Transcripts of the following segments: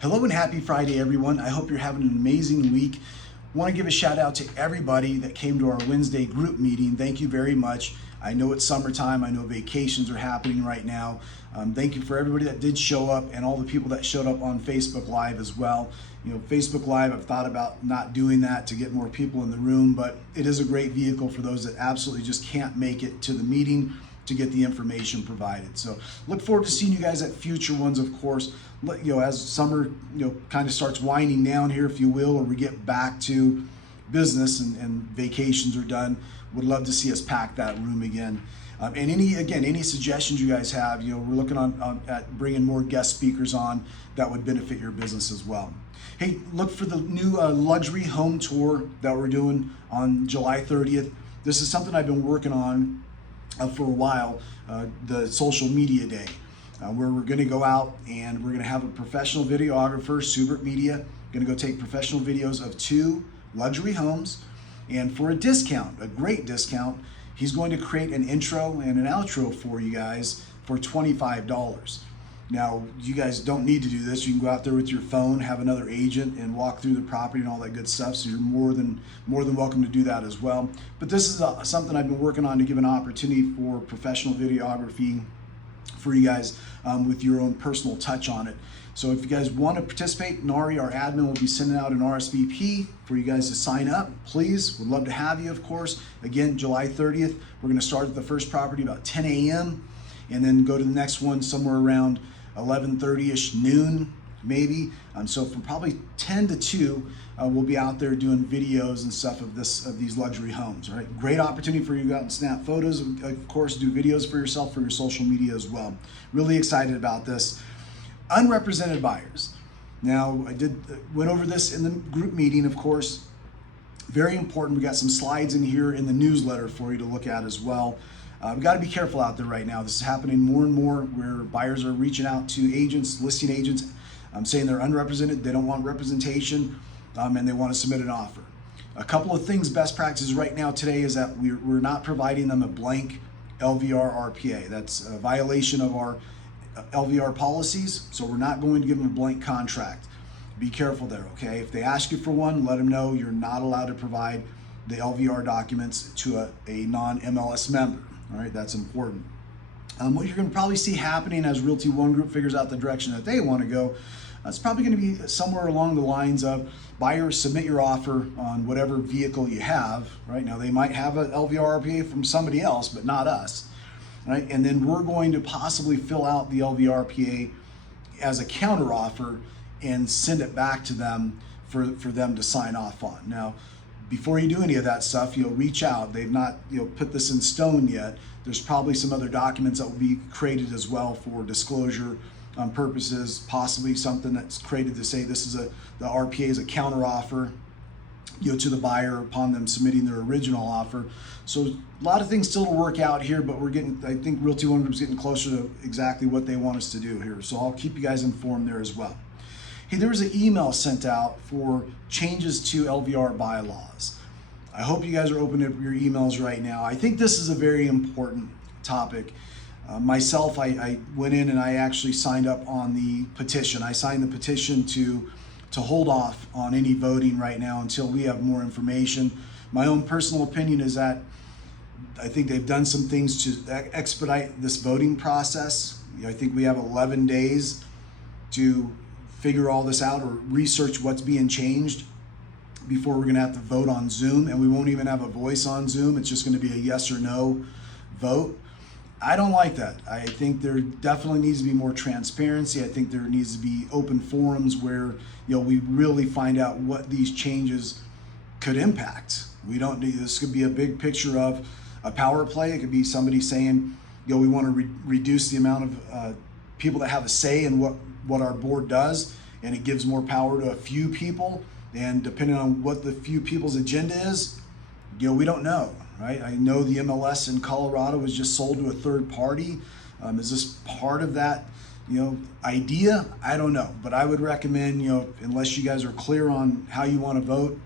Hello and happy Friday, everyone. I hope you're having an amazing week. Want to give a shout out to everybody that came to our Wednesday group meeting. Thank you very much. I know it's summertime. I know vacations are happening right now. Thank you for everybody that did show up and all the people that showed up on Facebook Live as well. You know, Facebook Live, I've thought about not doing that to get more people in the room, but it is a great vehicle for those that absolutely just can't make it to the meeting to get the information provided. So look forward to seeing you guys at future ones, of course. As summer, kind of starts winding down here, if you will, or we get back to business and vacations are done, would love to see us pack that room again. And any suggestions you guys have, we're looking at bringing more guest speakers on that would benefit your business as well. Hey, look for the new luxury home tour that we're doing on July 30th. This is something I've been working on for a while, the social media day, where we're going to go out and we're going to have a professional videographer, Subert Media, going to go take professional videos of 2 luxury homes, and for a discount, a great discount, he's going to create an intro and an outro for you guys for $25. Now, you guys don't need to do this. You can go out there with your phone, have another agent, and walk through the property and all that good stuff. So you're more than welcome to do that as well. But this is something I've been working on to give an opportunity for professional videography for you guys with your own personal touch on it. So if you guys want to participate, Nari, our admin, will be sending out an RSVP for you guys to sign up. Please, would love to have you, of course. Again, July 30th, we're going to start at the first property about 10 a.m. and then go to the next one somewhere around 11:30ish, noon maybe. So from probably 10 to 2, we'll be out there doing videos and stuff of these luxury homes. All right, great opportunity for you to go out and snap photos, of course, do videos for yourself for your social media as well. Really excited about this. Unrepresented buyers. Now, went over this in the group meeting, of course. Very important. We got some slides in here in the newsletter for you to look at as well. We've got to be careful out there right now. This is happening more and more where buyers are reaching out to agents, listing agents, saying they're unrepresented, they don't want representation, and they want to submit an offer. A couple of things, best practices right now today is that we're not providing them a blank LVR RPA. That's a violation of our LVR policies, so we're not going to give them a blank contract. Be careful there, okay? If they ask you for one, let them know you're not allowed to provide the LVR documents to a non-MLS member. All right, that's important. What you're going to probably see happening as Realty One Group figures out the direction that they want to go, it's probably going to be somewhere along the lines of buyers submit your offer on whatever vehicle you have. Right now, they might have an LVR RPA from somebody else, but not us. Right, and then we're going to possibly fill out the LVR RPA as a counter offer and send it back to them for them to sign off on. Now, before you do any of that stuff, reach out. They've not put this in stone yet. There's probably some other documents that will be created as well for disclosure purposes, possibly something that's created to say this is the RPA is a counter offer to the buyer upon them submitting their original offer. So a lot of things still to work out here, but I think Realty One Group's getting closer to exactly what they want us to do here. So I'll keep you guys informed there as well. Hey, there was an email sent out for changes to LVR bylaws. I hope you guys are opening up your emails right now. I think this is a very important topic. Myself, I went in and I actually signed up on the petition. I signed the petition to hold off on any voting right now until we have more information. My own personal opinion is that I think they've done some things to expedite this voting process. I think we have 11 days to figure all this out or research what's being changed before we're gonna have to vote on Zoom, and we won't even have a voice on Zoom. It's just gonna be a yes or no vote. I don't like that. I think there definitely needs to be more transparency. I think there needs to be open forums where we really find out what these changes could impact. This could be a big picture of a power play. It could be somebody saying, we want to reduce the amount of people that have a say in what our board does, and it gives more power to a few people. And depending on what the few people's agenda is, we don't know, right? I know the MLS in Colorado was just sold to a third party. Is this part of that, idea? I don't know, but I would recommend, unless you guys are clear on how you want to vote,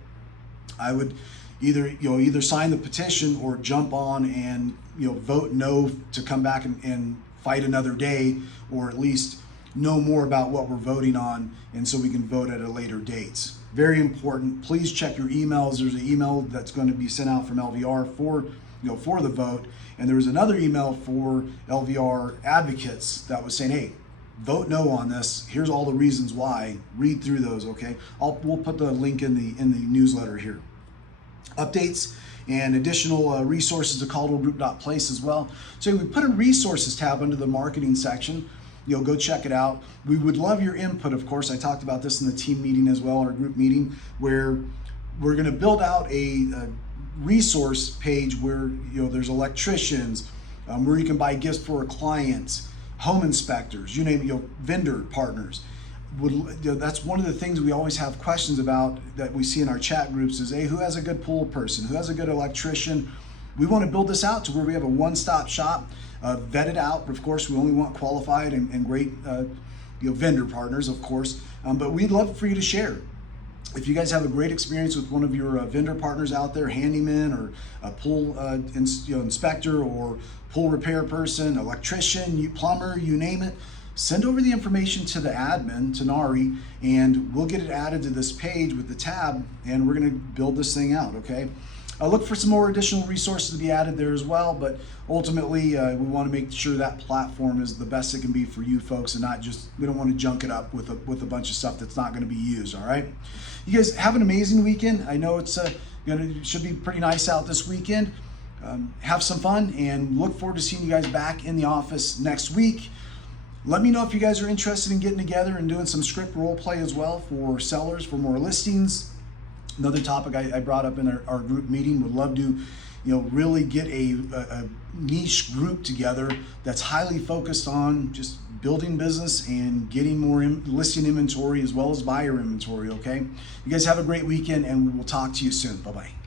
I would either sign the petition or jump on and vote no to come back and fight another day, or at least know more about what we're voting on, and so we can vote at a later date. Very important. Please check your emails. There's an email that's going to be sent out from LVR for the vote, and there was another email for LVR advocates that was saying, hey, vote no on this. Here's all the reasons why. Read through those, okay? We'll put the link in the newsletter here. Updates and additional resources to CaldwellGroup.place as well. So we put a resources tab under the marketing section. Go check it out. We would love your input, of course. I talked about this in the team meeting as well, our group meeting, where we're going to build out a resource page where there's electricians, where you can buy gifts for clients, home inspectors, you name it, vendor partners. That's one of the things we always have questions about that we see in our chat groups is, hey, who has a good pool person? Who has a good electrician? We want to build this out to where we have a one-stop shop, vetted out. Of course, we only want qualified and great vendor partners, of course, but we'd love for you to share. If you guys have a great experience with one of your vendor partners out there, handyman or a pool inspector or pool repair person, electrician, plumber, you name it, send over the information to the admin, to Nari, and we'll get it added to this page with the tab, and we're going to build this thing out, okay? Look for some more additional resources to be added there as well, but ultimately we want to make sure that platform is the best it can be for you folks, and not just, we don't want to junk it up with a bunch of stuff that's not going to be used, all right? You guys have an amazing weekend. I know it's should be pretty nice out this weekend. Have some fun, and look forward to seeing you guys back in the office next week. Let me know if you guys are interested in getting together and doing some script role play as well for sellers, for more listings. Another topic I brought up in our group meeting. Would love to, really get a niche group together that's highly focused on just building business and getting more listing inventory as well as buyer inventory, okay? You guys have a great weekend, and we will talk to you soon. Bye-bye.